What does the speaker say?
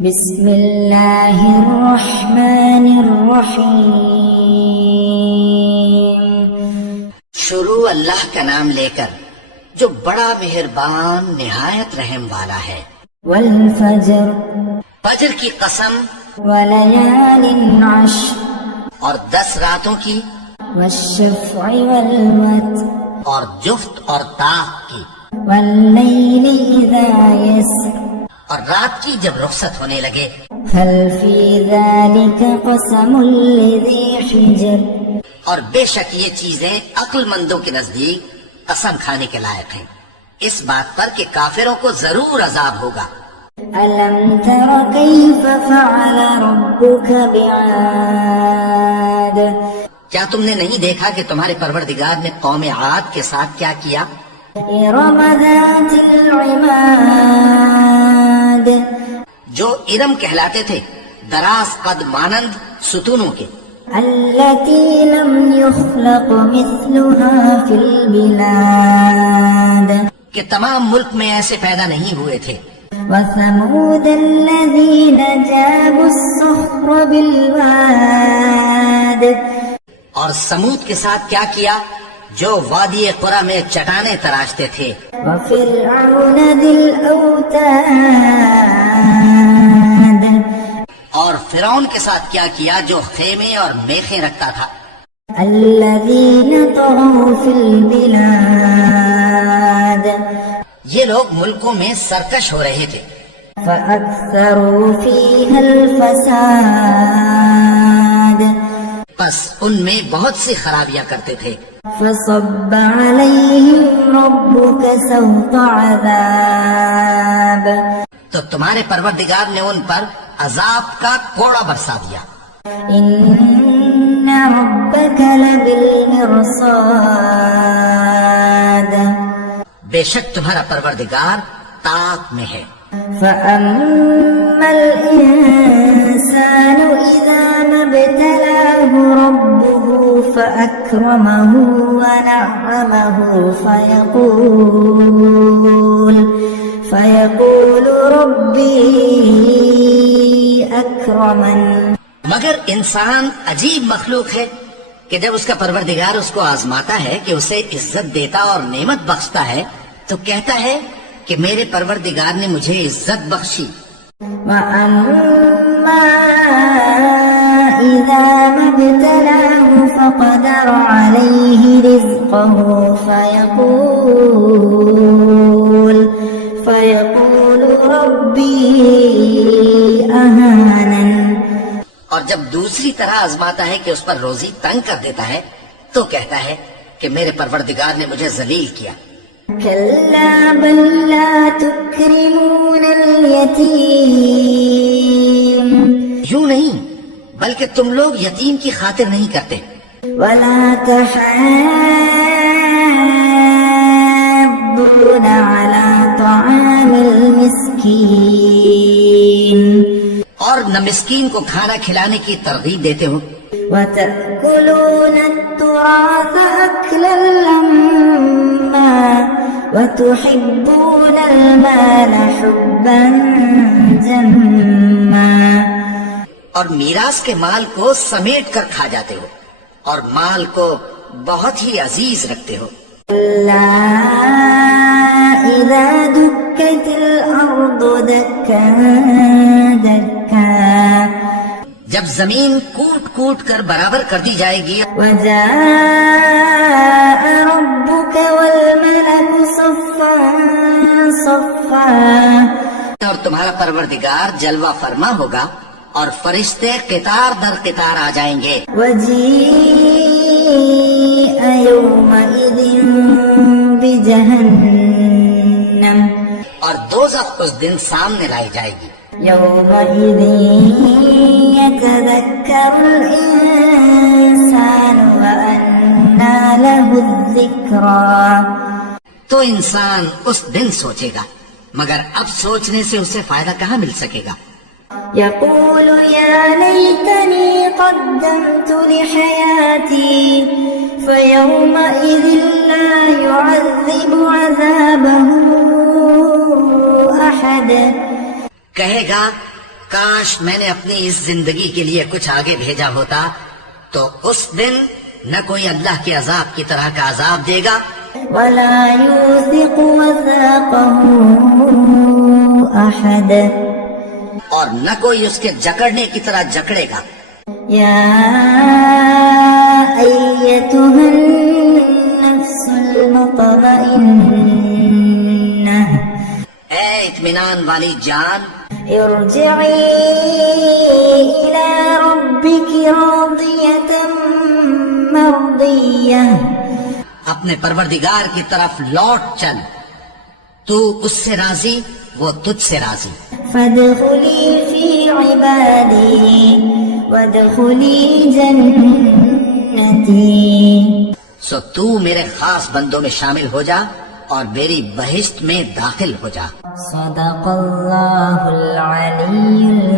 بسم اللہ الرحمن الرحیم۔ شروع اللہ کا نام لے کر جو بڑا مہربان نہایت رحم والا ہے۔ والفجر فجر کی قسم، وليال عشر اور 10 راتوں کی، والشفع والوتر اور جفت اور طاق کی، واللیل اذا یسر اور رات کی جب رخصت ہونے لگے۔ هل فی ذلک قسم لذی حجر۔ اور بے شک یہ چیزیں عقل مندوں کے نزدیک قسم کھانے کے لائق ہیں، اس بات پر کہ کافروں کو ضرور عذاب ہوگا۔ الم تر کیف فعل ربک بعاد۔ کیا تم نے نہیں دیکھا کہ تمہارے پروردگار نے قوم عاد کے ساتھ کیا کیا؟ ارم ذات العماد۔ جو ارم کہلاتے تھے، دراز قد مانند ستونوں کے، التي لم يخلق مثلها في البلاد۔ کہ تمام ملک میں ایسے پیدا نہیں ہوئے تھے۔ وثمود الذين جابوا الصخر بالواد۔ اور سمود کے ساتھ کیا کیا؟ جو وادی قرا میں چٹانیں تراشتے تھے۔ وفرعون ذي الأوتاد۔ اور فرعون کے ساتھ کیا کیا؟ جو خیمے اور میخیں رکھتا تھا۔ الذين طغوا في البلاد۔ یہ لوگ ملکوں میں سرکش ہو رہے تھے، فأكثروا فيها الفساد۔ بس ان میں بہت سی خرابیاں کرتے تھے۔ فصب عليهم ربك سوط عذاب۔ تو تمہارے پروردگار نے ان پر عذاب کا کوڑا برسا دیا۔ إن ربك لبالمرصاد۔ بے شک تمہارا پروردگار طاق میں ہے۔ فأما الإنسان إذا ما ابتلاه ربه فأكرمه ونعمه فيقول ربي أكرمن۔ مگر انسان عجیب مخلوق ہے کہ جب اس کا پروردگار اس کو آزماتا ہے کہ اسے عزت دیتا اور نعمت بخشتا ہے تو کہتا ہے کہ میرے پروردگار نے مجھے عزت بخشی۔ وَأَمَّا إِذَا مَا ابْتَلَاهُ فَقَدَرَ عَلَيْهِ رِزْقَهُ فَيَقُولُ رَبِّي أَهَانَنِ۔ اور جب دوسری طرح آزماتا ہے کہ اس پر روزی تنگ کر دیتا ہے تو کہتا ہے کہ میرے پروردگار نے مجھے ذلیل کیا۔ كلا بل لا تكرمون اليتيم۔ یوں نہیں، بلکہ تم لوگ یتیم کی خاطر نہیں کرتے۔ ولا تحاضون على طعام المسكين۔ اور نہ مسکین کو کھانا کھلانے کی ترغیب دیتے ہو۔ وتأكلون التراث أكلا لما وتحبون المال حبا جما۔ اور میراث کے مال کو سمیٹ کر کھا جاتے ہو اور مال کو بہت ہی عزیز رکھتے ہو۔ كلا إذا دكت الأرض دكا دكا۔ جب زمین کوٹ کوٹ کر برابر کر دی جائے گی، وجاء ربك والملك صفا صفا۔ اور تمہارا پروردگار جلوہ فرما ہوگا اور فرشتے قطار در قطار آ جائیں گے۔ وجيء يومئذ بجهنم۔ اور دوزخ اس دن سامنے لائی جائے گی۔ يومئذ يتذكر الإنسان وأنى له الذكرى۔ تو انسان اس دن سوچے گا، مگر اب سوچنے سے اسے فائدہ کہاں مل سکے گا۔ يقول يا ليتني قدمت لحياتي فيومئذ لا يعذب عذابه أحد۔ کہے گا کاش میں نے اپنی اس زندگی کے لیے کچھ آگے بھیجا ہوتا تو اس دن نہ کوئی اللہ کے عذاب کی طرح کا عذاب دے گا ولا يوثق وثاقه أحد. اور نہ کوئی اس کے جکڑنے کی طرح جکڑے گا. يا أيتها النفس المطمئنة اے اطمینان والی جان، ارجعي إلى ربك راضية مرضية. اپنے پروردگار کی طرف لوٹ چل، تو اس سے راضی، وہ تجھ سے راضی. فادخلي في عبادي وادخلي جنتي. سو تو میرے خاص بندوں میں شامل ہو جا اور میری بہشت میں داخل ہو جا. صدق اللہ العلی